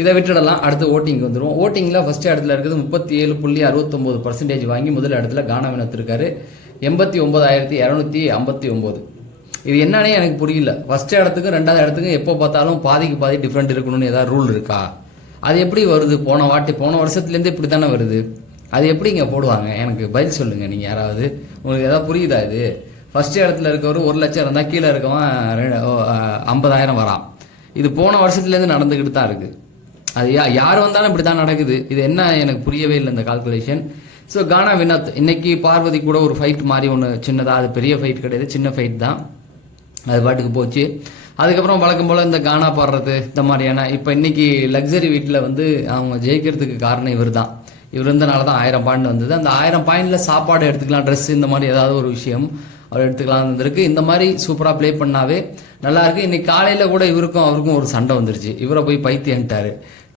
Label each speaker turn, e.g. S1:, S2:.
S1: இதை விட்டுடலாம். அடுத்து ஓட்டிங் வந்துடும் ஓட்டிங்கில் ஃபஸ்ட்டு இடத்துல இருக்குது முப்பத்தி ஏழு புள்ளி அறுபத்தொம்போது பர்சன்டேஜ் வாங்கி முதல் இடத்துல கானா வினோத் எண்பத்தி ஒம்பதாயிரத்தி இரநூத்தி ஐம்பத்தி ஒம்பது. இது என்னன்னே எனக்கு புரியல. ஃபஸ்ட்டு இடத்துக்கும் ரெண்டாவது இடத்துக்கும் எப்போ பார்த்தாலும் பாதிக்கு பாதி டிஃப்ரெண்ட் இருக்கணும்னு ஏதாவது ரூல் இருக்கா? அது எப்படி வருது? போன வாட்டி போன வருஷத்துலேருந்து இப்படி தானே வருது. அது எப்படி இங்கே போடுவாங்க? எனக்கு பதில் சொல்லுங்கள் நீங்கள் யாராவது? உங்களுக்கு ஏதாவது புரியுதா இது? ஃபஸ்ட்டு இடத்துல இருக்கவர் ஒரு லட்சம் இருந்தால் கீழே இருக்கவன் ஐம்பதாயிரம் வரான். இது போன வருஷத்துலேருந்து நடந்துக்கிட்டு தான் இருக்குது அது யா யார் வந்தாலும் இப்படி தான் நடக்குது. இது என்ன எனக்கு புரியவே இல்லை இந்த கால்குலேஷன் ஸோ கானா வினாத் இன்னைக்கு பார்வதி கூட ஒரு ஃபைட் மாதிரி ஒன்று சின்னதாக அது பெரிய ஃபைட் கிடையாது சின்ன ஃபைட் தான். அது பாட்டுக்கு போச்சு. அதுக்கப்புறம் வழக்கம் போல் இந்த கானா பாடுறது இந்த மாதிரியான இப்போ இன்னைக்கு லக்ஸரி வீட்டில் வந்து அவங்க ஜெயிக்கிறதுக்கு காரணம் இவர் தான் இவர் இருந்தனால தான் ஆயிரம் பாயிண்ட் வந்தது. அந்த ஆயிரம் பாயிண்டில் சாப்பாடு எடுத்துக்கலாம் ட்ரெஸ் இந்த மாதிரி ஏதாவது ஒரு விஷயம் அவர் எடுத்துக்கலாம் இருந்திருக்கு இந்த மாதிரி சூப்பராக ப்ளே பண்ணாவே நல்லா இருக்கு. இன்னைக்கு காலையில் கூட இவருக்கும் அவருக்கும் ஒரு சண்டை வந்துருச்சு. இவரை போய் பைத்தியன்ட்டாரு